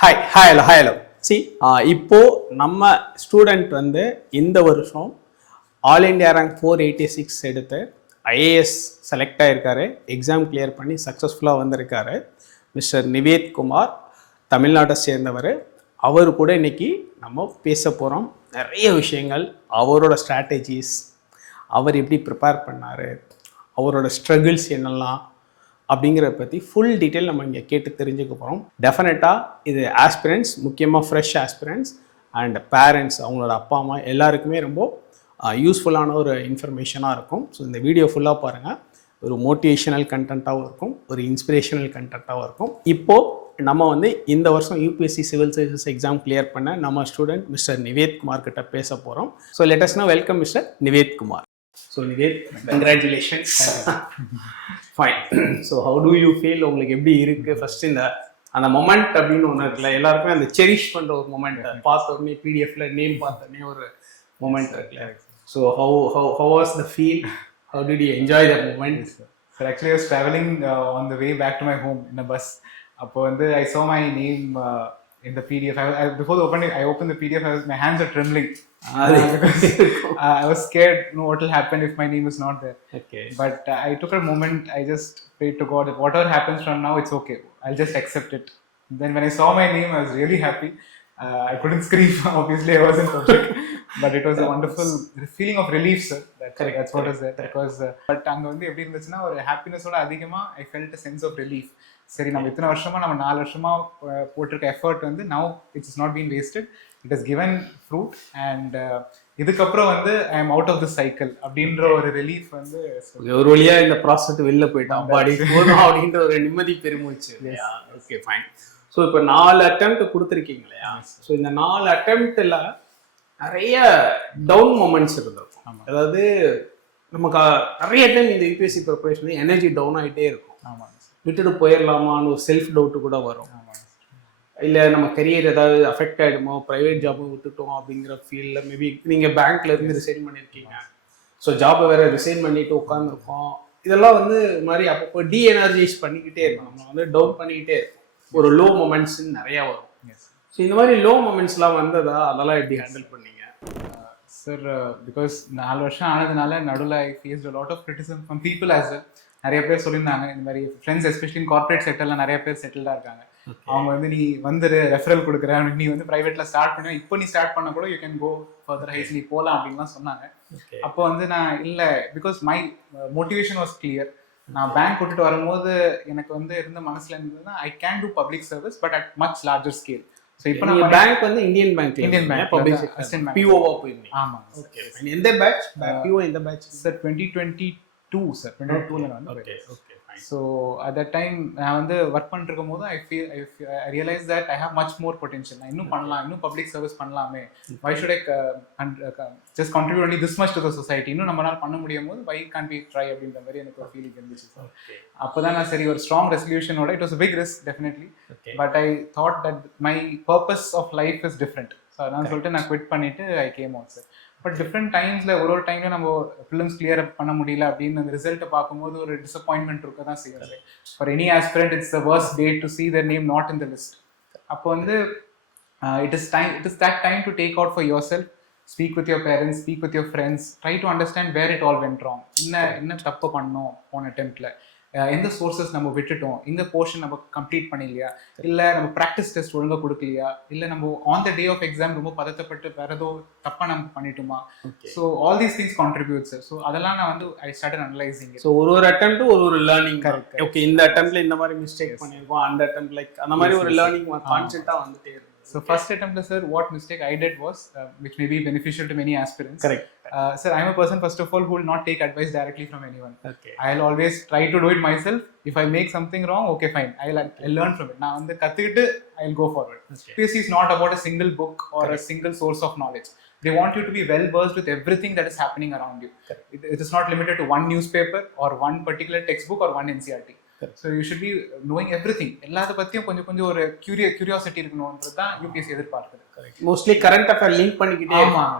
Hello C இப்போ நம்ம student வந்து இந்த வருஷம் ஆல் இண்டியா ரேங்க் 486 எடுத்து ஐஏஎஸ் செலக்ட் ஆகிருக்காரு. எக்ஸாம் கிளியர் பண்ணி சக்ஸஸ்ஃபுல்லாக வந்திருக்காரு. மிஸ்டர் நிவேத் குமார், தமிழ்நாட்டை சேர்ந்தவர். அவர் கூட இன்னைக்கு நம்ம பேச போகிறோம். நிறைய விஷயங்கள், அவரோட ஸ்ட்ராட்டஜிஸ், அவர் எப்படி ப்ரிப்பேர் பண்ணார், அவரோட ஸ்ட்ரகிள்ஸ் என்னெல்லாம் அப்படிங்கிறத பற்றி ஃபுல் டீட்டெயில் நம்ம இங்கே கேட்டு தெரிஞ்சுக்க போகிறோம். டெஃபினட்டாக இது ஆஸ்பிரண்ட்ஸ், முக்கியமாக ஃப்ரெஷ் ஆஸ்பிரண்ட்ஸ் அண்ட் பேரண்ட்ஸ், அவங்களோட அப்பா அம்மா எல்லாருக்குமே ரொம்ப யூஸ்ஃபுல்லான ஒரு இன்ஃபர்மேஷனாக இருக்கும். ஸோ இந்த வீடியோ ஃபுல்லாக பாருங்கள். ஒரு மோட்டிவேஷனல் கண்டென்ட்டாகவும் இருக்கும், ஒரு இன்ஸ்பிரேஷனல் கண்டென்ட்டாகவும் இருக்கும். இப்போது நம்ம வந்து இந்த வருஷம் UPSC civil services exam clear பண்ண நம்ம ஸ்டூடெண்ட் மிஸ்டர் நிவேத் குமார் கிட்ட பேச போகிறோம். So let us now welcome mister Nivedh Kumar. So Nivedh, congratulations. Fine. So how do you feel? உங்களுக்கு எப்படி இருக்குது? ஃபஸ்ட்டு இந்த அந்த மொமெண்ட் அப்படின்னு ஒன்று இருக்குல்ல, எல்லாருக்குமே அந்த செரிஷ் பண்ணுற ஒரு மொமெண்ட், பார்த்த உடனே பிடிஎஃப்ல நேம் பார்த்தோடனே ஒரு மொமெண்ட் இருக்குல்ல. So how was the feel? How did you enjoy that moment? So actually I was traveling on the way back to my home in a bus. Appo வந்து I saw my name in the PDF. Before I opened the PDF, my hands are trembling. I was scared, what will happen if my name is not there. Okay. But I took a moment. I just prayed to God that whatever happens from now, it's okay. I'll just accept it. Then when I saw my name, I was really happy. I couldn't scream. Obviously, I wasn't perfect, but it was a wonderful feeling of relief, sir. That's what was there. Because but அங்க வந்து எப்படி இருந்துச்சுன்னா, ஒரு ஹாப்பினஸோட அதிகமா I felt a sense of relief. சரி, நம்ம இத்தனை வருஷமா, நம்ம 4 வருஷமா போட்டிருக்க எஃபர்ட் வந்து now it has not been wasted. It has given fruit and இதுக்கப்புறம் வந்து I am out of the cycle அப்படின்ற ஒரு ரிலீஃப் வந்து ஒரு வழியா இந்த ப்ராசஸ் வெளில போயிட்டான் பாடி போதும் அப்படின்ற ஒரு நிம்மதி பெருமூச்சு. Okay, fine. ஸோ இப்போ 4 அட்டெம்ப்ட் கொடுத்துருக்கீங்க இல்லையா? ஸோ இந்த 4 அட்டெம்ப்டில் நிறைய டவுன் மொமெண்ட்ஸ் இருந்திருக்கும். அதாவது நமக்கு நிறைய டைம் இந்த யூபிஎஸ்சி ப்ரிப்பரேஷன் எனர்ஜி டவுன் ஆகிட்டே இருக்கும். ஆமாம், விட்டுட்டு போயிடலாமான்னு ஒரு செல்ஃப் டவுட்டு கூட வரும். இல்லை நம்ம கரியர் ஏதாவது அஃபெக்ட் ஆகிடுமோ, ப்ரைவேட் ஜாபும் விட்டுட்டோம் அப்படிங்கிற ஃபீல்டில் மேபி நீங்கள் பேங்க்ல இருந்து ரிசைன் பண்ணியிருக்கீங்க. ஸோ ஜாபை வேற ரிசைன் பண்ணிட்டு உட்காந்துருக்கோம். இதெல்லாம் வந்து மாதிரி அப்பப்போ டீஎனர்ஜைஸ் பண்ணிக்கிட்டே இருக்கும். நம்ம வந்து டவுன் பண்ணிக்கிட்டே இருக்கும். ஒரு லோ மொமெண்ட்ஸ் நிறையா வரும். ஸோ இந்த மாதிரி லோ மொமெண்ட்ஸ்லாம் வந்ததா, அதெல்லாம் எப்படி ஹேண்டில் பண்ணீங்க? சார், பிகாஸ் 4 வருஷம் ஆனதுனால நடுவில் I faced a lot of criticism from people as well. நிறைய பேர் சொல்லியிருந்தாங்க, இந்த மாதிரி ஃப்ரெண்ட்ஸ் எஸ்பெஷலி கார்பரேட் செக்டரில் நிறைய பேர் செட்டில்டாக இருக்காங்க. அவங்க வந்து நீ வந்து ரெஃபரல் கொடுக்குற, நீ வந்து ப்ரைவேட்டில் ஸ்டார்ட் பண்ண, இப்போ நீ ஸ்டார்ட் பண்ண கூட you can go further heights, நீ போகலாம் அப்படின்லாம் சொன்னாங்க. அப்போ வந்து நான் இல்லை, because my motivation was clear. நான் பேங்க் விட்டுட்டு வரும்போது எனக்கு வந்து இருந்த மனசுல இருந்ததுன்னா I can do public service but at much larger scale. So இப்போ நம்ம பேங்க் வந்து இந்தியன் பேங்க் பப்ளிக் அசிஸ்டன்ட் பிஓவா போயிருந்தேன். ஆமாம். ஓகே, எந்த பேட்ச் பிஓ? எந்த பேட்ச் சார்? 2022 சார். 2022ல வந்து. Okay okay. So at that time நான் வந்து ஒர்க் பண்ணிட்டு இருக்கும் போது I realize that I have much more potential. நான் இன்னும் பண்ணலாம், இன்னும் பப்ளிக் சர்வீஸ் பண்ணலாமே. Why should I just contribute only this much to the society? இன்னும் நம்மளால் பண்ண முடியும் போது வை கான் பி ட்ரை அப்படின்ற மாதிரி எனக்கு ஒரு ஃபீலிங் இருந்துச்சு சார். அப்போ தான் நான் சரி ஒரு ஸ்ட்ராங் ரெசல்யூஷனோட, it was a big risk definitely, but I thought that my purpose of life is different. So அதான் சொல்லிட்டு நான் குவிட் பண்ணிட்டு I came out sir. But different டைம்ஸில் ஒரு டைம்ல நம்ம ஃபிலிம்ஸ் கிளியர் பண்ண முடியல அப்படின்னு அந்த ரிசல்ட்டை பார்க்கும்போது ஒரு டிசப்பாயின்மெண்ட் இருக்க தான் செய்யுது. For any aspirant it's the worst day to see their name not in the list. அப்போ வந்து it is that time to take out for yourself, speak with your parents, speak with your friends, try to understand where it all went wrong. என்ன தப்பு பண்ணோம் போன அட்டெம்ப்ட்ல, எந்த sources நம்ம விட்டுட்டோம், இந்த போர்ஷன் நம்ம கம்ப்ளீட் பண்ணிலையா, இல்லை நம்ம ப்ராக்டிஸ் டெஸ்ட் ஒழுங்காக கொடுக்கலையா, இல்லை நம்ம on the day of exam ரொம்ப பதட்டப்பட்டு வேற ஏதோ தப்பாக நம்ம பண்ணிட்டோமா. So all these things contribute sir. So அதெல்லாம் நான் வந்து ஐ ஸ்டார்டட் அனலைசிங். ஸோ ஒரு அட்டெம்ப்ட் ஒரு லேர்னிங். கரெக்ட். ஓகே, இந்த அட்டெம்ப்ட்ல இந்த மாதிரி மிஸ்டேக் பண்ணியிருக்கோம், அந்த அட்டெம்ப்ட் லைக் அந்த மாதிரி ஒரு லேர்னிங் கான்செப்டாக வந்துட்டே இருக்கு. So first attempt, sir, what mistake I did was, which may be beneficial to many aspirants. Correct. Sir, I am a person first of all who will not take advice directly from anyone. Okay. I'll always try to do it myself. If I make something wrong, okay, fine. I'll learn from it. Now, on the kathikittu, I'll go forward. UPSC is not about a single book or a single source of knowledge. They want you to be well versed with everything that is happening around you. It is not limited to one newspaper or one particular textbook or one NCERT. So you should be knowing everything. எல்லாத்த பற்றியும் கொஞ்சம் ஒரு curiosity இருக்கணுன்றது தான் UPSC எதிர்பார்க்குது. Mostly current affair link பண்ணிக்கிட்டே. ஆமாம்,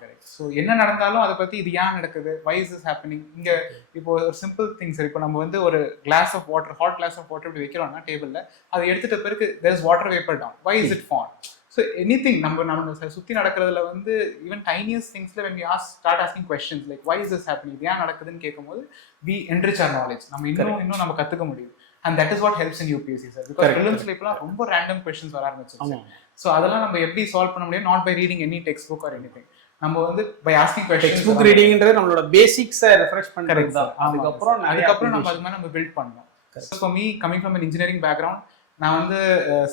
correct. So என்ன நடந்தாலும் அதை பற்றி இது ஏன் நடக்குது, வை இஸ் இஸ் ஹேப்பனிங். இங்கே இப்போ ஒரு சிம்பிள் திங்ஸ், இப்போ நம்ம வந்து ஒரு glass of water, hot glass of water இப்படி வைக்கிறோம்னா டேபிளில், அதை எடுத்துட்ட பிறகு there is water vapour down, why is it form. So anything நம்ம சுற்றி நடக்கிறதுல வந்து ஈவன் டைனியஸ்ட் திங்ஸில் when we start asking questions like why is this happening, இது ஏன் நடக்குதுன்னு கேட்கும்போது we enrich our knowledge, நம்ம இன்னும் நம்ம கற்றுக்க முடியும். And that is what helps in UPSC, sir, because prelims இப்பலாம் ரொம்ப random questions வர ஆரம்பிச்சிருச்சு. ஸோ அதெல்லாம் நம்ம எப்படி சால்வ் பண்ண முடியும், not by reading any textbook or anything, நம்ம வந்து by asking questions. Textbook ரீடிங்ன்றது நம்மளோட பேசிக்ஸை ரெஃப்ரெஷ் பண்றது தான். அதுக்கப்புறம் நம்ம அது மாதிரி நம்ம பில்ட் பண்ணோம். For me, coming from an engineering background, நான் வந்து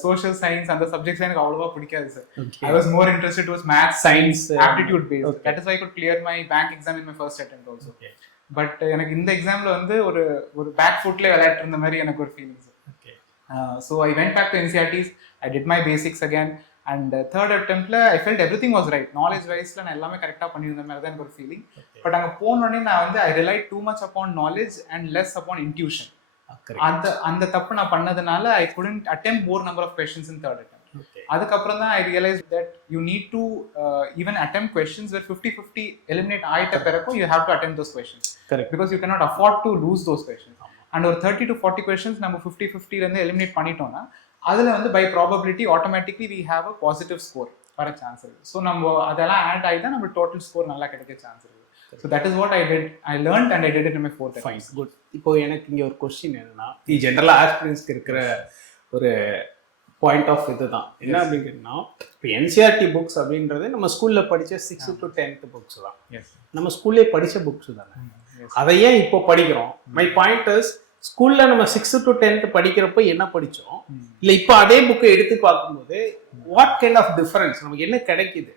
சோஷியல் சயின்ஸ் அந்த சப்ஜெக்ட்ஸ் எனக்கு அவ்வளவா பிடிக்காது sir. I was more interested towards maths, science, aptitude based. That is why I could clear my bank exam in my first attempt also. But எனக்கு இந்த எக்ஸாம்ல வந்து ஒரு பேக் ஃபுட்ல விளையாட்டு இருந்த மாதிரி எனக்கு ஒரு feeling sir. So I went back to NCERTs, I did my basics again, and third அட்டெம்ப்ட்ல I felt everything was right. Knowledge வைஸ்ல நான் எல்லாமே கரெக்டாக பண்ணியிருந்த மாதிரி தான் எனக்கு ஒரு ஃபீலிங். பட் அங்கே போனோடனே நான் வந்து I relied too much upon knowledge and less upon intuition. அந்த தப்பு நான் பண்ணதுனால ஐ couldn't attempt more number of questions in third attempt. அதுக்கப்புறம் தான் I realized that you need to even attempt questions where 50-50 eliminate ஆயிட்ட பிறகு you have to attempt those questions. Correct. Because you cannot afford to lose those questions. And ஒரு 30 to 40 questions நம்ம 50-50 ல இருந்து eliminate பண்ணிட்டோம்னா அதுல வந்து by probability automatically we have a positive score வர சான்ஸ் இருக்கு. ஸோ நம்ம அதெல்லாம் ஆட் ஆகி தான் நம்ம டோட்டல் ஸ்கோர் நல்லா கிடைக்க சான்ஸ் இருக்கு. So that is what I did. I learned and I did it in my fourth attempt. Fine, good. இப்போ எனக்கு இங்கே ஒரு கொஸ்டின் என்னன்னா, இது ஜென்ரலாக ஆஸ்பிரன்ஸ்க்கு இருக்கிற ஒரு பாயிண்ட் ஆஃப் இதுதான். என்ன அப்படின்னா, இப்போ என்சிஆர்டி புக்ஸ் அப்படின்றது நம்ம ஸ்கூலில் படித்த 6th to 10th புக்ஸ் தான். நம்ம ஸ்கூல்லே படித்த புக்ஸ் தானே. அதை ஏன் இப்போ படிக்கிறோம்? மை பாயிண்ட் இஸ், ஸ்கூலில் நம்ம 6th to 10th படிக்கிறப்போ என்ன படித்தோம், இல்லை இப்போ அதே புக்கை எடுத்து பார்க்கும்போது வாட் கைண்ட் ஆஃப் டிஃபரன்ஸ் நமக்கு என்ன கிடைக்குது?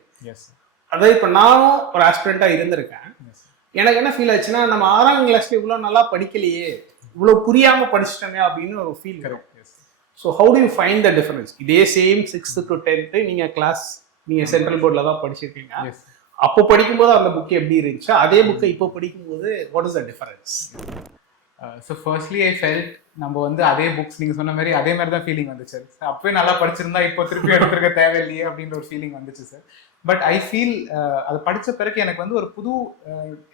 அதாவது இப்போ நானும் ஒரு ஆஸ்பிரண்டாக இருந்திருக்கேன். எனக்கு என்ன ஃபீல் ஆச்சுன்னா, நம்ம 6ஆம் கிளாஸ்ல இவ்வளோ நல்லா படிக்கலையே, இவ்வளோ புரியாமல் படிச்சிட்டோமே அப்படின்னு ஒரு ஃபீல் வரும். So how do you find the difference? இதே சேம் 6th to 10th நீங்கள் சென்ட்ரல் போர்டில் தான் படிச்சிருக்கீங்க. அப்போ படிக்கும்போது அந்த புக்கு எப்படி இருந்துச்சு, அதே புக்கை இப்போ படிக்கும்போது what is the difference? So firstly I felt நம்ம வந்து அதே புக்ஸ் நீங்கள் சொன்ன மாதிரி அதே மாதிரி தான் ஃபீலிங் வந்துச்சு. அப்பவே நல்லா படிச்சிருந்தா இப்போ திருப்பி எடுத்துருக்க தேவையில்லையே அப்படின்ற ஒரு ஃபீலிங் வந்துச்சு சார். பட் ஐ ஃபீல் அதை படித்த பிறகு எனக்கு வந்து ஒரு புது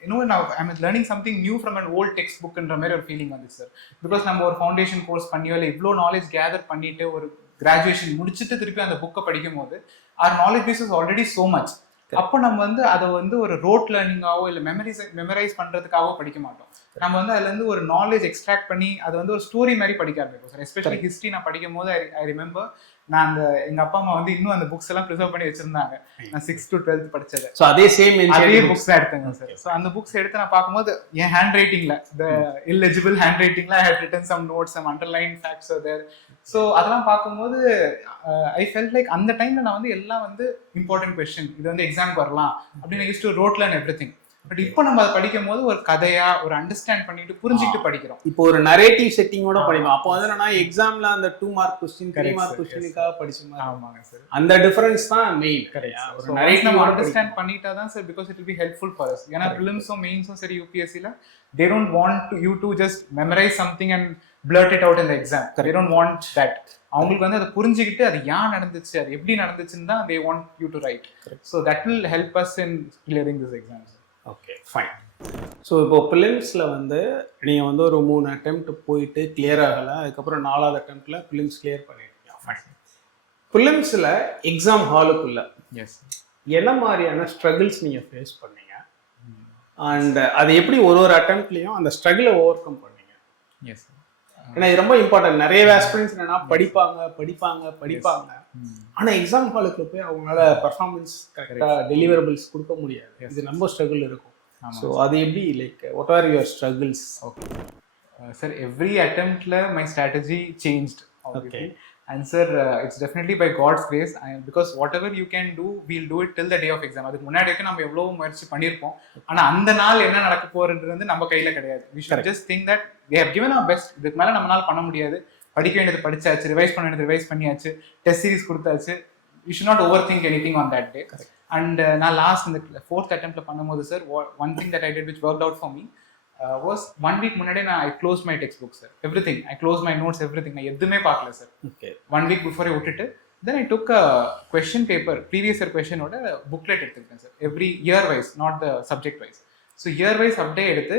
இன்னும் I'm learning something new from an old text புக்ன்ற மாதிரி ஒரு ஃபீலிங் வந்துச்சு சார். பிகாஸ் நம்ம ஒரு ஃபவுண்டேஷன் கோர்ஸ் பண்ணியோ இல்லை இவ்வளோ நாலேஜ் கேதர் பண்ணிட்டு ஒரு கிராஜுவேஷன் முடிச்சுட்டு திருப்பி அந்த புக்கை படிக்கும் போது our knowledge base is already so much. அப்போ நம்ம வந்து அதை வந்து ஒரு ரோட் லேர்னிங்காவோ இல்லை மெமரைஸ் பண்ணுறதுக்காகவோ படிக்க மாட்டோம். நம்ம வந்து அதுலேருந்து ஒரு நாலேஜ் எக்ஸ்ட்ராக்ட் பண்ணி அதை வந்து ஒரு ஸ்டோரி மாதிரி படிக்க ஆரம்பிப்போம் சார். எஸ்பெஷலி ஹிஸ்ட்ரி நான் படிக்கும் போது ஐ ரிமெம்பர், நான் அந்த எங்கள் அப்பா அம்மா வந்து இன்னும் அந்த புக்ஸ் எல்லாம் ப்ரிசர்வ் பண்ணி வச்சிருந்தாங்க. நான் 6th to 12th படித்தது. ஸோ அதே புக்ஸ் தான் எடுத்தேங்க சார். ஸோ அந்த புக்ஸ் எடுத்து நான் பார்க்கும்போது என் ஹேண்ட் ரைட்டிங்ல த இல்லெஜிபிள் ஹேண்ட் ரைட்டிங்ல I had written some notes, some underline facts are there. So அதெல்லாம் பார்க்கும்போது ஐ ஃபெல்ட் லைக் அந்த டைம்ல நான் வந்து எல்லாம் வந்து இம்பார்ட்டன்ட் கொஸ்டின், இது வந்து எக்ஸாம்க்கு வரலாம் அப்படின்னு use to road learn everything. But இப்போ நம்ம அதை படிக்கும் போது ஒரு கதையா ஒரு அண்டர்ஸ்டாண்ட் பண்ணிட்டு புரிஞ்சுக்கிட்டு படிக்கிறோம். இப்போ ஒரு நரேட்டிவ் செட்டிங்கோட படிப்போம். அப்போ வந்து நான் எக்ஸாம்ல அந்த 2 மார்க் கொஸ்டின் 3 மார்க் கொஸ்டினுக்காக படிச்சோம். ஆமாங்க சார், அந்த டிஃபரன்ஸ் தான் மெயின். ஒரு நரேட்டிவ் நம்ம அண்டர்ஸ்டாண்ட் பண்ணிட்டா தான் sir, because it will be helpful for us. ஏன்னா பிலிம்ஸும் மெயின்ஸும் சரி யூபிஎஸ்சில they don't want you to just memorize something and blurt it out in the exam. They don't want that. அவங்களுக்கு வந்து அதை புரிஞ்சுக்கிட்டு அது ஏன் நடந்துச்சு, அது எப்படி நடந்துச்சுன்னு தான் they want you to write. So that will help us in clearing this exam. Okay, fine. So இப்போ பிலிம்ஸில் வந்து நீங்கள் வந்து ஒரு 3 attempt போயிட்டு கிளியர் ஆகலை, அதுக்கப்புறம் 4வது அட்டெம்ப்டில் பிலிம்ஸ் கிளியர் பண்ணியிருக்கீங்க. ஃபைன். பிலிம்ஸில் எக்ஸாம் ஹாலுக்குள்ள என்ன மாதிரியான ஸ்ட்ரகிள்ஸ் நீங்கள் ஃபேஸ் பண்ணீங்க, அண்ட் அது எப்படி ஒரு அட்டெம்ப்ட்லையும் அந்த ஸ்ட்ரகிளை ஓவர் கம் பண்ணீங்க? எஸ், ஏன்னா இது ரொம்ப இம்பார்ட்டன்ட். நிறைய ஆஸ்பிரன்ட்ஸ் என்னன்னா படிப்பாங்க ஆனால் எக்ஸாம் ஹாலுக்கு போய் அவங்களால பர்ஃபார்மன்ஸ் கரெக்டாக டெலிவரபிள்ஸ் கொடுக்க முடியாது. இது நம்ம ஸ்ட்ரகிள் இருக்கும். ஸோ அது எப்படி, like what are your struggles? Okay sir, every அட்டெம்ப்ட்ல my strategy changed. Okay. And sir, it's definitely by God's grace, because whatever you can do, we'll do it till the day of exam. அதுக்கு முன்னாடி வரைக்கும் நம்ம எவ்வளோ முயற்சி பண்ணியிருப்போம், ஆனால் அந்த நாள் என்ன நடக்க போகிறது நம்ம கையில் கிடையாது. We should just think that we have given our best. இதுக்கு மேலே நம்மளால் பண்ண முடியாது. படிக்க வேண்டியது படிச்சாச்சு, ரிவைஸ் பண்ண வேண்டியது ரிவைஸ் பண்ணியாச்சு, டெஸ்ட் சீரிஸ் கொடுத்தாச்சு. We should not overthink anything on that day. And நான் லாஸ்ட் இந்த 4th attemptல பண்ணும்போது sir, one thing that I did which worked out for me was 1 week முன்னாடி I closed my textbook sir, everything. I closed my notes, everything. நான் எதுவுமே பார்க்கல sir. 1 week before விட்டுட்டு Then I took a question paper, previous year question oda booklet எடுத்துக்கிட்டேன் sir. Every year wise, not the subject wise. So year wise update எடுத்து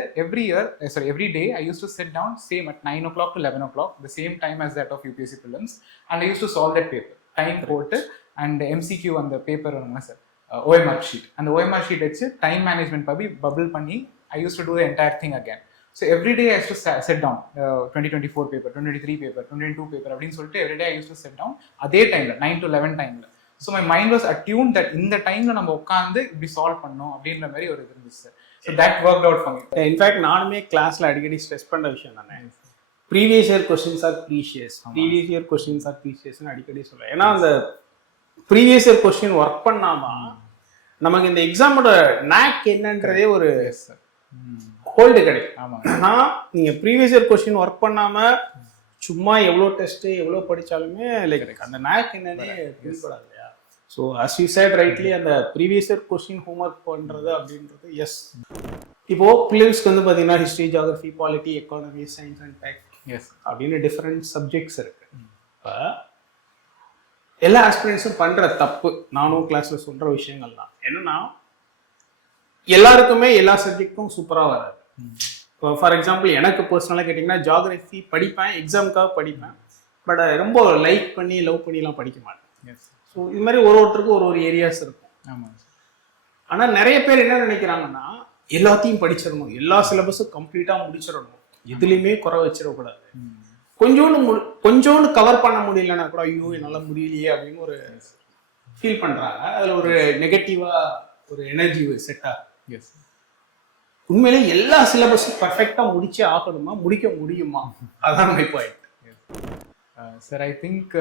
every day I used to sit down same at 9 o'clock to 11 o'clock, the same time as that of UPSC prelims, and I used to solve that paper. Time போட்டு and MCQ அந்த paper வருங்க sir, OMR sheet. அந்த OMR sheet வச்சு time management bubble பண்ணி I used to do the entire thing again. So every day I used to sit down, 2024 paper, 2023 paper, 2022 paper அப்படின்னு சொல்லிட்டு every day I used to sit down அதே டைம்ல 9 to 11 டைம்ல. So my mind was attuned that இந்த டைம்ல நம்ம உட்காந்து இப்படி சால்வ் பண்ணணும் அப்படின்ற மாதிரி ஒரு இது இருந்துச்சு sir. So that worked out for me. In fact நானுமே கிளாஸ்ல அடிக்கடி ஸ்ட்ரெஸ் பண்ண விஷயம் தானே, previous year questions are precious, previous year questions are ப்ரீஷியஸ்னு அடிக்கடி சொல்றேன். ஏன்னா அந்த ப்ரீவியஸ் இயர் கொஸ்டின் ஒர்க் பண்ணாமா நமக்கு இந்த எக்ஸாமோட நாக் என்னன்றதே ஒரு ஹோல்டு கிடைக்கும். ஆமாம், ஆனால் நீங்கள் ப்ரீவியஸ் இயர் கொஸ்டின் ஒர்க் பண்ணாமல் சும்மா எவ்வளோ டெஸ்ட்டு எவ்வளோ படித்தாலுமே கிடைக்கும் அந்த நாக் என்னன்னே புரியப்படாது இல்லையா. So as you said rightly அந்த ப்ரீவியஸ் இயர் கொஸ்டின் ஹோம்ஒர்க் பண்ணுறது அப்படின்றது எஸ். இப்போது பிலிம்ஸ்க்கு வந்து பார்த்தீங்கன்னா history, geography, polity, economy, science and tech எஸ் அப்படின்னு டிஃப்ரெண்ட் சப்ஜெக்ட்ஸ் இருக்குது. இப்போ எல்லா ஆஸ்பிரன்ஸும் பண்ணுற தப்பு, நானும் கிளாஸில் சொல்கிற விஷயங்கள் தான் என்னென்னா, எல்லாருக்குமே எல்லா சப்ஜெக்டும் சூப்பராக வராது. இப்போ ஃபார் எக்ஸாம்பிள் எனக்கு பர்சனலாக கேட்டிங்கன்னா ஜியாகிரஃபி படிப்பேன், எக்ஸாமுக்காக படிப்பேன், பட் ரொம்ப லைக் பண்ணி லவ் பண்ணிலாம் படிக்க மாட்டேன். ஸோ இது மாதிரி ஒருத்தருக்கும் ஒரு ஏரியாஸ் இருக்கும். ஆமாம். ஆனால் நிறைய பேர் என்ன நினைக்கிறாங்கன்னா எல்லாத்தையும் படிச்சிடணும், எல்லா சிலபஸும் கம்ப்ளீட்டாக முடிச்சிடணும், எதுலேயுமே குறை வச்சிடக்கூடாது. கொஞ்சோண்டு கவர் பண்ண முடியலன்னா கூட ஐயோ என்னால் முடியலையே அப்படின்னு ஒரு ஃபீல் பண்ணுறாங்க. அதில் ஒரு நெகட்டிவாக ஒரு எனர்ஜி செட் ஆகும். எஸ், உண்மையிலே எல்லா சிலபஸும் பர்ஃபெக்டாக முடிச்சே ஆகணுமா, முடிக்க முடியுமா? அதான் my point. Sir I think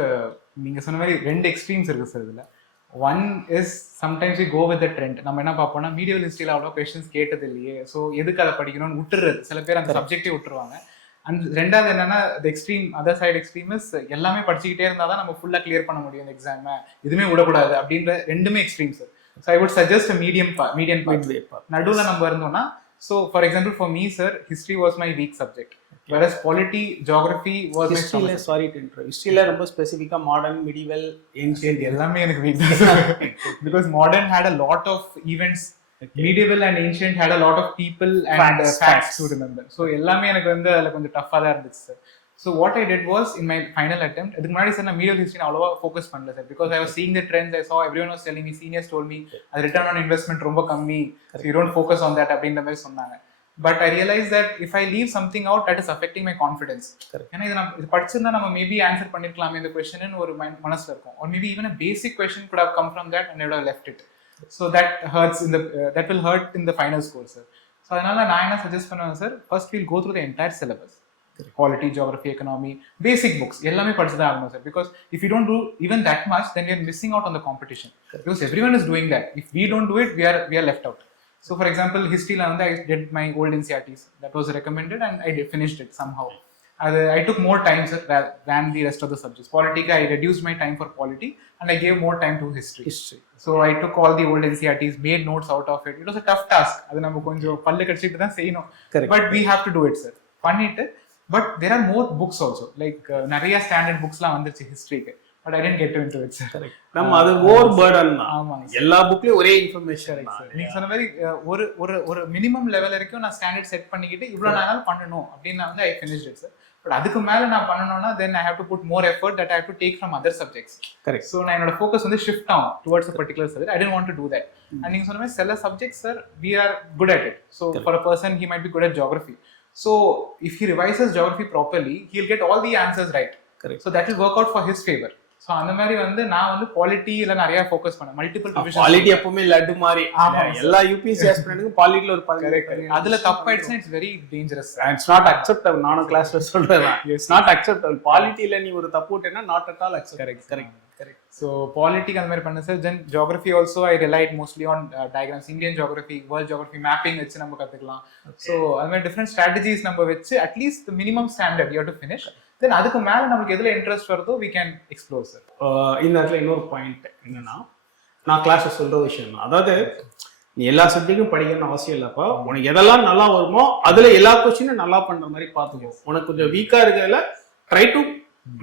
நீங்கள் சொன்ன மாதிரி ரெண்டு எக்ஸ்ட்ரீம்ஸ் இருக்குது சார் இதில். One is sometimes we go with the trend. நம்ம என்ன பார்ப்போம்னா மீடியல் ஹிஸ்ட்ரியில் அவ்வளோ கொஸ்டின்ஸ் கேட்டது இல்லையே, ஸோ எதுக்கு அதை படிக்கணும்னு விட்டுறது. சில பேர் அந்த சப்ஜெக்டே விட்டுருவாங்க. அண்ட் ரெண்டாவது என்னன்னா எக்ஸ்ட்ரீம் அதர் சைடு எக்ஸ்ட்ரீம்ஸ் எல்லாமே படிச்சுக்கிட்டே இருந்தால் தான் நம்ம ஃபுல்லாக கிளியர் பண்ண முடியும் இந்த எக்ஸாமை, எதுவுமே விடக்கூடாது அப்படின்ற ரெண்டுமே extreme sir. So I would suggest medium point நடுவில் நம்ம இருந்தோம்னா. So for example for me sir, history was my week subject, whereas polity, geography was my strong subject. Sorry to interrupt, historyல ரொம்ப ஸ்பெசிஃபிக்கா மாடர்ன், medieval, ancient எல்லாமே எனக்கு week because modern had a lot of events. Okay. Medieval and ancient had a lot of people and facts to remember. So எல்லாமே எனக்கு வந்து அதுல கொஞ்சம் டஃப்பா தான் இருந்துச்சு sir. So what I did was in my final attempt, இதுக்கு முன்னாடி sir நான் மீடியல் ஹிஸ்ட்ரி அவ்வளவா ஃபோக்கஸ் பண்ணல sir, because I was seeing the trends, I saw everyone was telling me, seniors told me அது return on investment ரொம்ப கம்மி, so you don't focus on that அப்படின்ற மாதிரி சொன்னாங்க. But I realized that if I leave something out, that is affecting my confidence. ஏன்னா இது படிச்சிருந்தா நம்ம மேபி ஆன்சர் பண்ணிருக்கலாமே இந்த கொஸ்டின் ஒரு மனசுல இருக்கும், or maybe even a basic question could have come from that and I would have left it. So that hurts in the that will hurt in the final score sir. So அதனால நான் என்ன suggest பண்ணுவேன் sir, first we'll go through the entire syllabus, polity, geography, economy, basic books எல்லாமே படிச்சுதான் ஆகணும் sir. Because if you don't do even that much, then we are missing out on the competition. Because everyone is doing that. If we don't do it, we are left out. So for example, history la I did my old NCRTs, that was recommended and I finished it somehow. I took more time sir than the rest of the subjects. Polity I reduced my time for polity and I gave more time to history. So I took all the old NCRTs, made notes out of it. It was a tough task. Adu namu konjam pallu kadichittu dhaan seiyanum, but we have to do it sir. Pannittu, but there are more books also, like nariya standard books la vandiruchu history ku, but I didn't get into it sir. Correct. நம்ம அது over Burton தான். ஆமாங்க, எல்லா புக்லயும் ஒரே information sir. நீங்க சொன்ன மாதிரி ஒரு மினிமம் லெவல் வரைக்கும் நான் ஸ்டாண்டர்ட் செட் பண்ணிக்கிட்டு இவ்வளவு நாள் பண்ணணும் அப்படின்னு வந்து I finished it sir. But அதுக்கு மேல நான் பண்ணணும்னா then I have to put more effort that I have to take from other subjects. Correct. So நான் என்னோட ஃபோக்கஸ் வந்து ஷிஃப்ட் ஆகும் towards a particular subject. I didn't want to do that. And நீங்க சொன்ன மாதிரி சில subjects sir we are good at it. So for a person he might be good at geography. So if he revises geography properly, he'll get all the answers right. Correct. So that will work out for his favor. So அந்த மாதிரி வந்து நான் வந்து பாலிட்டியில் நிறைய focus பண்ணேன். Multiple division polity எப்பவுமே லட்டு மாதிரி. எல்லா யூபிஎஸ்சி ஆஸ்பிரண்ட்டுக்கும் பாலிட்டியில் ஒரு 10 அதுல தப்பாயிடுச்சுன்னா it's very dangerous. It's not acceptable. நானும் கிளாஸ்ல சொல்றேன், இட்ஸ் நாட் அக்செப்டபிள். பாலிட்டியில் நீ ஒரு தப்பு விட்டேன்னா not at all accept. Correct. So பாலிட்டிக்கு அந்த மாதிரி பண்ண sir. Then geography also I relied mostly on diagrams, Indian geography, world geography, mapping வச்சு நம்ம கற்றுக்கலாம். ஸோ அது மாதிரி டிஃப்ரெண்ட் ஸ்ட்ராட்டஜிஸ் நம்ம வச்சு at least minimum standard you have to finish. Then அதுக்கு மேலே நமக்கு எதில் இன்ட்ரெஸ்ட் வருதோ we can explore சார். இந்த இடத்துல இன்னொரு பாயிண்ட் என்னன்னா, நான் கிளாஸில் சொல்கிற விஷயம் தான், அதாவது நீ எல்லா சப்ஜெக்டும் படிக்கணும்னு அவசியம் இல்லைப்பா. உனக்கு எதெல்லாம் நல்லா வருமோ அதில் எல்லா கொஸ்டினும் நல்லா பண்ணுற மாதிரி பார்த்துக்கோ. உனக்கு கொஞ்சம் வீக்காக இருக்கிறதுல ட்ரை டு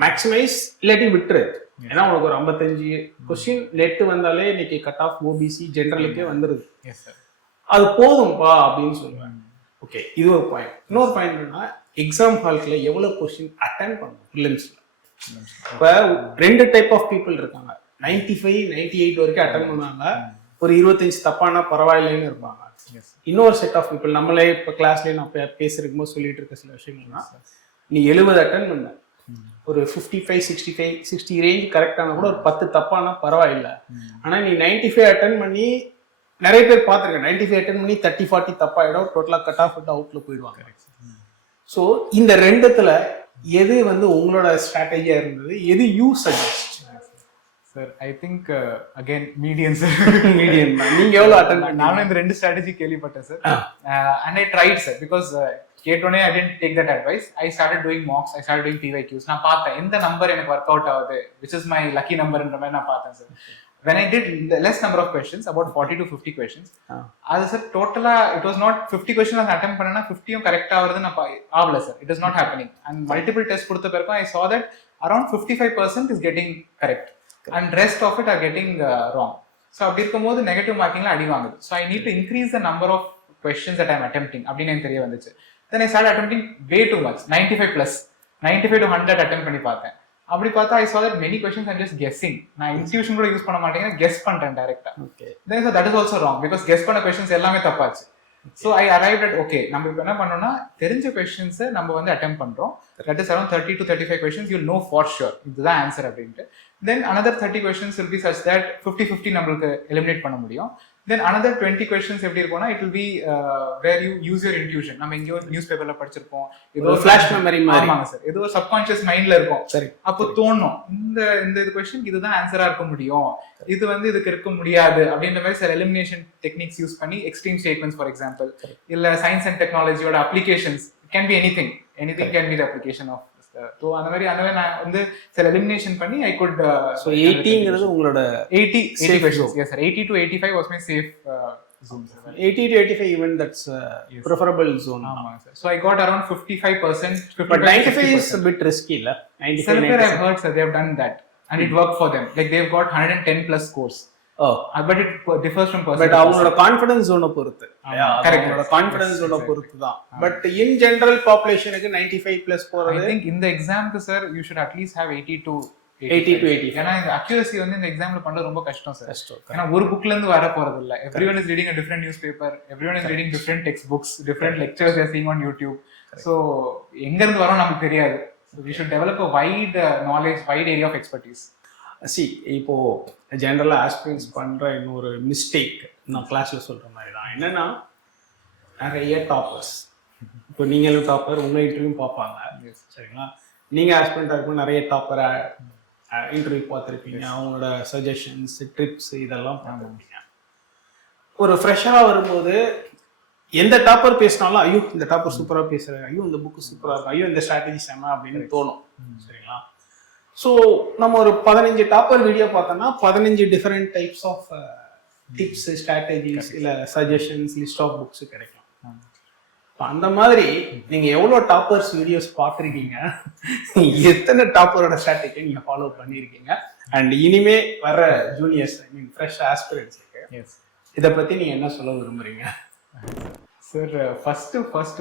மேக்ஸிமைஸ், இல்லாட்டி விட்டுரு. ஏன்னா உனக்கு ஒரு 55 கொஸ்டின் நெட் வந்தாலே இன்னைக்கு கட் ஆஃப் ஓபிசி ஜென்ரலுக்கே வந்துருது. Yes sir. அது போதும்பா அப்படின்னு சொல்லுவேன். ஓகே, இது ஒரு பாயிண்ட். இன்னொரு பாயிண்ட் என்னன்னா, எக்ஸாம் ஹால்குள்ள எவ்வளவு கொஸ்டின் அட்டென்ட் பண்ணணும் ப்ரிலிம்ஸ்ல. இப்போ 2 டைப் ஆஃப் பீப்புள் இருக்காங்க. 95 98 வரைக்கும் அட்டென்ட் பண்ணுவாங்க, ஒரு 25 தப்பானா பரவாயில்லைன்னு இருப்பாங்க. இன்னொரு செட் ஆஃப் பீப்புள், நம்மளே இப்போ கிளாஸ்லேயே நான் பேசிருக்கும் போது சொல்லிட்டு இருக்க சில விஷயங்கள்னா, நீ 70 அட்டென்ட் பண்ண, ஒரு 55 65 60 ரேஞ்ச் கரெக்டான கூட ஒரு 10 தப்பானா பரவாயில்லை. ஆனால் நீ 95 அட்டென்ட் பண்ணி, நிறைய பேர் பார்த்துருக்கேன் 95 அட்டென்ட் பண்ணி 30 40 தப்பாயிடும், டோட்டலாக கட் ஆஃப் அவுட்ல போயிடுவாங்க. ஸோ இந்த ரெண்டுத்துல எது வந்து உங்களோட ஸ்ட்ராட்டஜியா இருந்தது, எது you suggest? Sir I think again medium sir. Medium தான். நீங்க எவ்வளவு அட்டெண்ட் பண்ணீங்க? நானும் இந்த 2 ஸ்ட்ராட்டஜி கேள்விப்பட்டேன் sir. And I tried sir, because கேட்டோனே I didn't take that advice. I started doing marks, I started doing PYQs. நான் பார்த்தேன் எந்த நம்பர் எனக்கு ஒர்க் அவுட் ஆகுது, விச் இஸ் மை லக்கி நம்பர்ன்ற மாதிரி நான் பார்த்தேன் sir. When I did less number of questions, about 40 to 50 questions, அது சார் டோட்டலா it was not 50 questions நான் அட்டெம்ப்ட் பண்ணேன்னா 50யும் கரெக்டா வருது நான் ஆகல sir. It is not happening. And multiple tests கொடுத்த பிறகு I saw that around 55% is getting correct and rest of it are getting wrong. So அப்படி இருக்கும்போது நெகட்டிவ் மார்க்கிங்ல அடி வாங்குது. So I need to increase the number of questions that I am attempting அப்படின்னு எனக்கு தெரிய வந்துச்சு. Then I started attempting way too much, 95 plus 95 to 100 attempt பண்ணி பார்த்தேன். அப்படி பார்த்தா I saw that many questions I'm just guessing. நான் intuition கூட யூஸ் பண்ண மாட்டேங்க, கெஸ் பண்றேன் டைரக்டா. Then so that is also wrong because guess பண்ண questions எல்லாமே தப்பாச்சு. So I arrived at okay, நம்ம இப்போ என்ன பண்ணோம்னா தெரிஞ்ச questions நம்ம வந்து attempt பண்றோம். That is around 30 to 35 questions you'll know for sure இதுதான் ஆன்சர் அப்படின்ட்டு. Then another 30 questions will be such that 50-50 நம்மளுக்கு eliminate பண்ண முடியும். Then another 20 questions எப்படி இருக்கும்னா it will be where you use your intuition. நம்ம எங்கயோ நியூஸ் பேப்பர்ல படிச்சிருப்போம், ஏதோ ஃபிளாஷ் மெமரி மாதிரி. ஆமாங்க சார், ஏதோ சப்கான்ஷியஸ் மைண்ட்ல இருக்கும். சரி, அப்போ தோணும் இந்த இது क्वेश्चन இதுதான் ஆன்சரா இருக்க முடியும், இது வந்து இதுக்கு இருக்க முடியாது அப்படின்ற மாதிரி சில எலிமினேஷன் டெக்னிக்ஸ் யூஸ் பண்ணி எக்ஸ்ட்ரீம் ஸ்டேட்மெண்ட்ஸ் ஃபார் எக்ஸாம்பிள், இல்ல சயின்ஸ் அண்ட் டெக்னாலஜியோட applications, can be anything can be the application of. So அந்த மாதிரி நான் வந்து சில எலிமினேஷன் பண்ணி ஐ குட். ஸோ 80ங்கிறது உங்களோட 80 questions. Yes sir, 80 to 85 was my safe zone. 80 to 85 even that's preferable zone. ஆமாங்க sir. So I got around 55%. But 95 is a bit risky இல்ல? 95 I've heard sir they have done that and it worked for them. Like they've got 110 plus scores. Oh, but it differs from person. But அவங்களோட confidence ஜோனை பொறுத்து. Correct, அவங்களோட confidence ஜோனை பொறுத்து தான். But in general பாப்புலேஷனுக்கு 95 plus போறது. I think இந்த எக்ஸாம்க்கு sir you should at least have 80 to 80. ஏன்னா இந்த அக்யூரசி வந்து இந்த எக்ஸாம்ல பண்றது ரொம்ப கஷ்டம் சார். ஏன்னா ஒரு புக்ல இருந்து வர போறது இல்ல. Everyone is reading a different newspaper, everyone is reading different textbooks, different lectures they are seeing on YouTube. So எங்க இருந்து வரோம் நமக்கு தெரியாது. So we should develop a wide knowledge, wide area of expertise. C, இப்போ ஜென்ரலாக aspirants பண்ணுற இன்னொரு mistake நான் கிளாஸில் சொல்கிற மாதிரி தான். என்னென்னா நிறைய டாப்பர்ஸ், இப்போ நீங்களும் டாப்பர், உங்கள் இன்டர்வியூ பார்ப்பாங்க சரிங்களா. நீங்கள் ஆஸ்பிரண்டாக இருக்கும், நிறைய டாப்பரை இன்டர்வியூ பார்த்துருப்பீங்க, அவங்களோட சஜஷன்ஸ் ட்ரிப்ஸ் இதெல்லாம் பார்த்துருப்பீங்க. ஒரு ஃப்ரெஷராக வரும்போது எந்த டாப்பர் பேசினாலும் ஐயோ இந்த டாப்பர் சூப்பராக பேசுகிறாங்க, ஐயோ இந்த புக்கு சூப்பராக இருக்கும், ஐயோ இந்த ஸ்ட்ராட்டஜி செம்ம அப்படின்னு தோணும் சரிங்களா. ஸோ நம்ம ஒரு 15 டாப்பர் வீடியோ பார்த்தோம்னா 15 different types of tips, strategies, இல்லை சஜஷன்ஸ், லிஸ்ட் ஆஃப் புக்ஸ் கிடைக்கும். அந்த மாதிரி நீங்கள் எவ்வளோ டாப்பர்ஸ் வீடியோஸ் பார்த்துருக்கீங்க, எத்தனை டாப்பரோட ஸ்ட்ராட்டஜி நீங்கள் ஃபாலோ பண்ணியிருக்கீங்க, அண்ட் இனிமே வர ஜூனியர்ஸ் ஐ மீன் ஃப்ரெஷ் ஆஸ்பிரன்ட்ஸுக்கு இதை பற்றி நீங்கள் என்ன சொல்ல விரும்புகிறீங்க? சார் ஃபர்ஸ்ட்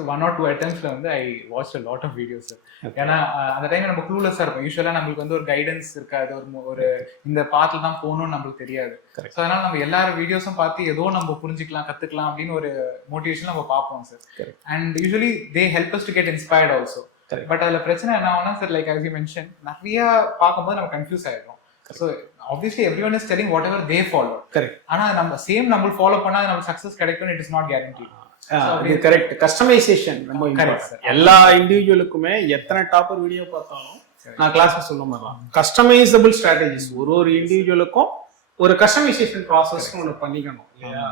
1 or 2 attemptsல வந்து I watch a lot of videos sir. ஏன்னா அந்த டைம்ல நம்ம க்ளூலெஸ்ஸாக இருக்கும். யூஸ்வலாக நம்மளுக்கு வந்து ஒரு கைடன்ஸ் இருக்காது, ஒரு இந்த பாத்தில் தான் போகணும்னு நம்மளுக்கு தெரியாது. ஸோ அதனால நம்ம எல்லாரும் வீடியோஸும் பார்த்து ஏதோ நம்ம புரிஞ்சுக்கலாம், கற்றுக்கலாம் அப்படின்னு ஒரு மோட்டிவேஷன் நம்ம பார்ப்போம் sir. And usually they help us to get inspired also. But அதில் பிரச்சனை என்ன ஆகும்னா sir, like as you mentioned, நிறைய பார்க்கும்போது நம்ம கன்ஃபியூஸ் ஆகிடும். So obviously everyone is telling whatever they follow. Correct. ஆனால் நம்ம சேம் நம்ம ஃபாலோ பண்ணால் நமக்கு சக்ஸஸ் கிடைக்கும், it is not guaranteed. Correct. Customisation ரொம்ப இம்பார்ட்டன்ட். எல்லா இண்டிவிஜுவலுக்குமே எத்தனை டாப்பர் வீடியோ பார்த்தாலும் நான் கிளாஸ்ல சொல்ல மாதிரி கஸ்டமைசபிள் ஸ்ட்ராட்டஜிஸ் ஒரு இண்டிவிஜுவலுக்கும் ஒரு கஸ்டமைசேஷன் ப்ராசஸ் ஒன்று பண்ணிக்கணும் இல்லையா.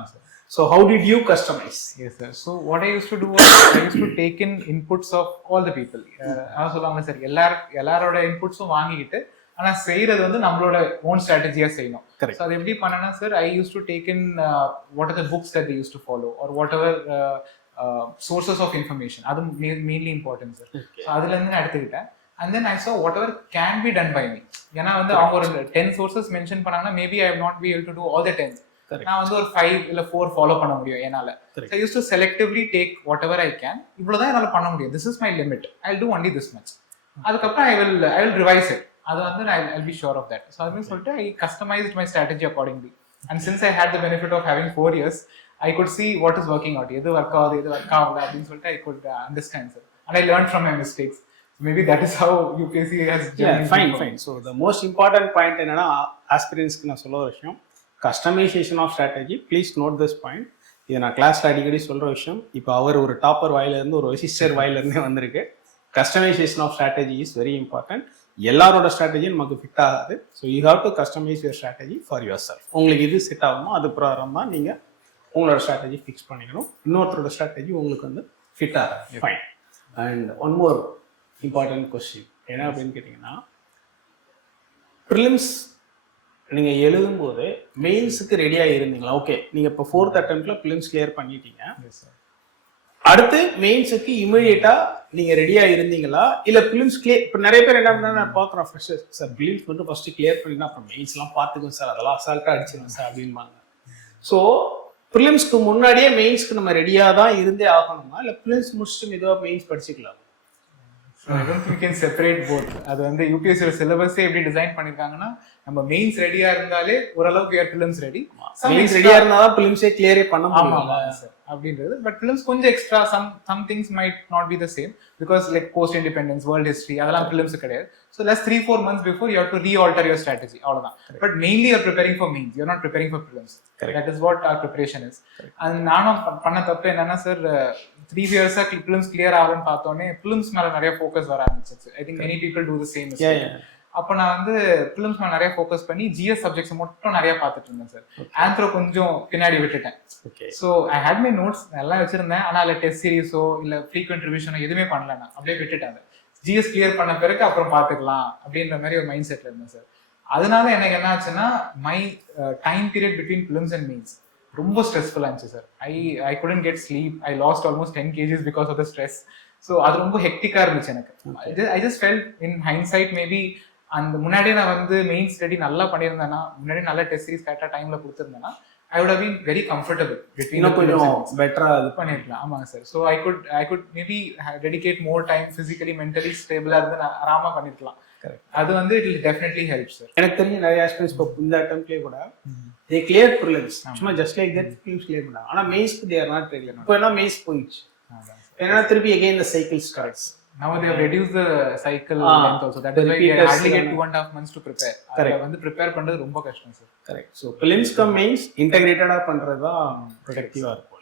So how did you customize? Yes sir. So what I used to do was I used to take in inputs of all the people. நான் சொல்லுவாங்க சார், எல்லாரோட இன்புட்ஸும் வாங்கிக்கிட்டு ஆனா செய்யறது வந்து நம்மளோட ஓன் ஸ்ட்ராட்டஜியா செய்யணும். ஸோ அது எப்படி பண்ணனா sir, I use to take in what are the books that they use to follow or whatever sources of information. அது மெயின்லி இம்பார்ட்டன்ட் சார். ஸோ அதுல இருந்து நான் எடுத்துக்கிட்டேன். and then I saw whatever can be done by me. ஏன்னா வந்து அவங்க ஒரு 10 sources mention பண்ணாங்கன்னா maybe I not be able to do all the 10. நான் வந்து ஒரு 5 இல்ல 4 ஃபாலோ பண்ண முடியும் என்னால. So I used to selectively take whatever I can. இவ்வளவுதான் என்னால பண்ண முடியும். This is my limit. I'll do only this much. அதுக்கப்புறம் I will revise it. அது வந்து I'll be sure of that. So அதுமே சொல்லிட்டு I customized my strategy accordingly. And since I had the benefit of having 4 years, I could see what is working out. எது work ஆகுது எது work ஆகல அப்படின்னு சொல்லிட்டு I could understand, sir. And I learned from my mistakes. Maybe that is how UPSC has journeyed. Fine. So the most important point என்னன்னா ஆஸ்பிரன்ஸ்க்கு நான் சொல்ல ஒரு விஷயம், customization of strategy. Please note this point. இது நான் கிளாஸ்ல அடிக்கடி சொல்ற விஷயம். இப்போ அவர் ஒரு டாப்பர் வாயிலிருந்து ஒரு ரெஜிஸ்டர் வாயிலிருந்தே வந்திருக்கு. Customization of strategy is very important. எல்லாரோட ஸ்ட்ராட்டஜியும் நமக்கு ஃபிட் ஆகாது. So you have to customize your strategy for yourself. உங்களுக்கு இது செட் ஆகுமோ அது பிரகாரம் தான் நீங்கள் உங்களோட ஸ்ட்ராட்டஜி ஃபிக்ஸ் பண்ணிக்கணும். இன்னொருத்தரோட ஸ்ட்ராட்டஜி உங்களுக்கு வந்து ஃபிட் ஆகாது. Fine. And one more important question என்ன அப்படின்னு கேட்டிங்கன்னா, ப்ரிலிம்ஸ் நீங்கள் எழுதும்போது மெயின்ஸுக்கு ரெடியாக இருந்தீங்களா? ஓகே, நீங்கள் இப்போ 4th அட்டெம்ப்ட்ல ப்ரிலிம்ஸ் கிளியர் பண்ணிட்டீங்க. அடுத்து மெயின்ஸுக்கு இமீடியட்டாக நீங்கள் ரெடியாக இருந்தீங்களா? இல்லை ப்ரிலிம்ஸ் கிளியர் இப்போ நிறைய பேர் என்ன பண்ணா நான் பார்க்குறோம், ஃப்ரெஷர் சார் ப்ரிலிம்ஸ் மட்டும் ஃபஸ்ட்டு கிளியர் பண்ணினா அப்புறம் மெயின்ஸ்லாம் பார்த்துக்கோங்க சார், அதெல்லாம் அசால்ட்டாக அடிச்சிடும் சார் அப்படின்பாங்க. ஸோ ப்ரிலிம்ஸ்க்கு முன்னாடியே மெயின்ஸ்க்கு நம்ம ரெடியாக தான் இருந்தே ஆகணுமா, இல்லை ப்ரிலிம்ஸ் முடிச்சுட்டு மெதுவாக மெயின்ஸ் படிச்சுக்கலாம்? I don't think we can separate both. அது வந்து யூபிஎஸ்சி சிலபஸே எப்படி டிசைன் பண்ணிருக்காங்கன்னா, நம்ம மெயின்ஸ் ரெடியா இருந்தாலே ஓரளவுக்கு ப்ரிலிம்ஸ் ரெடி. மெயின்ஸ் ரெடியா இருந்தா தான் ப்ரிலிம்ஸே கிளியரே பண்ண முடியும் அப்படின்றது. பட் ப்ரிலிம்ஸ் கொஞ்சம் extra some things might not be the same because like post independence, world history அதெல்லாம் ப்ரிலிம்ஸ் கிடையாது. So less 3-4 months before you have to re-alter your strategy. அவ்வளவுதான். But mainly you're preparing for mains. You're not preparing for prelims. That is what our preparation is. And நானும் பண்ண தப்பு என்னன்னா sir, 3 years prelims clear ஆகலன்னு பார்த்தோன்னே prelims மேல நிறைய focus வர ஆரம்பிச்சிச்சு. I think many people do the same mistake. அப்போ நான் வந்து ப்ரிலிம்ஸ் மேல நிறைய ஃபோக்கஸ் பண்ணி ஜிஎஸ் சப்ஜெக்ட்ஸ் மட்டும் நிறைய பார்த்துட்டு இருந்தேன் சார். ஆந்த்ரோ கொஞ்சம் பின்னாடி விட்டுட்டேன். So I had my notes எல்லாம் வச்சிருந்தேன். ஆனால் டெஸ்ட் சீரிஸோ இல்லை ஃப்ரீக்வெண்ட் ரிவிஷனோ எதுவுமே பண்ணல. நான் அப்படியே விட்டுட்டேன். ஜிஎஸ் கிளியர் பண்ண பிறகு அப்புறம் பார்த்துக்கலாம் அப்படின்ற மாதிரி ஒரு மைண்ட் செட்ல இருந்தேன் சார். அதனால எனக்கு என்ன ஆச்சுன்னா, my time period between prelims and mains ரொம்ப ஸ்ட்ரெஸ்ஃபுல்லாக இருந்துச்சு sir. I couldn't get sleep. I lost almost 10 kgs because of the stress. So அது ரொம்ப ஹெக்டிக்காக இருந்துச்சு எனக்கு. I just felt in hindsight maybe அந்த முன்னாடியே நான் வந்து மெயின் ஸ்டடி நல்லா பண்ணியிருந்தேன்னா, முன்னாடி நல்ல டெஸ்ட் சீரிஸ் கரெக்டாக டைம்ல கொடுத்துருந்தேன்னா, I would have been very comfortable between கொஞ்சம் பெட்டரா இது பண்ணிருக்கலாம். ஆமாங்க sir. So I could maybe dedicate more time physically mentally stable ஆ இருந்து நான் ஆராமா பண்ணிருக்கலாம். அது வந்து it will definitely help sir. எனக்கு தெரிஞ்ச நிறைய ஆஸ்பிரன்ட்ஸ் இப்போ இந்த அட்டெம்ப்ட்லயே கூட they clear prelims சும்மா just like that prelims clear பண்ணாங்க. ஆனா மெயின்ஸ்க்கு they are not ready. இப்போ என்ன மெயின்ஸ் போயிடுச்சு. ஏன்னா திருப்பி again the cycle starts. Now they have reduced the cycle length also. That is why we hardly get 2.5 months to prepare. Correct. வந்து prepare பண்றது ரொம்ப கஷ்டம் sir. Correct. So prelims cum mains இன்டகிரேட்டடா பண்றது தான் ப்ரொடக்டிவா இருக்கும்.